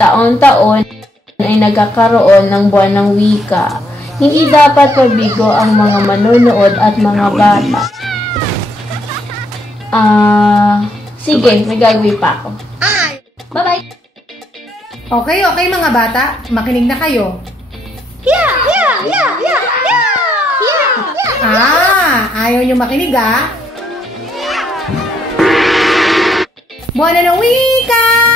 Taon-taon ay nagkakaroon ng buwan ng wika. Hindi dapat pabigo ang mga manonood at mga bata. Ah, sige, may gagawin pa ako. Bye-bye! Okay, okay mga bata, makinig na kayo. Yeah, yeah, yeah, yeah, yeah, yeah, yeah. Ah, ayaw nyo makinig ah. Buwan na ng wika!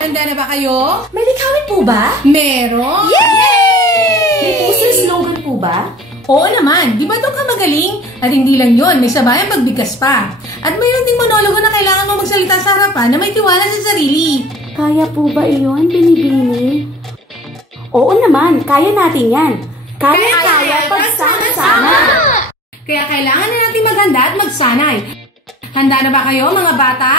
Handa na ba kayo? May likawin po ba? Meron! May poster slogan po ba? Oo naman, di ba doon ka magaling? At hindi lang yon, may sabayang pagbigkas pa. At mayroon ding monologo na kailangan mo magsalita sa harapan na may tiwala sa sarili. Kaya po ba iyon, Binibini? Oo naman, kaya natin yan. Kaya-kaya pagsama-sama. Kaya kailangan na natin maghanda at magsanay. Handa na ba kayo mga bata?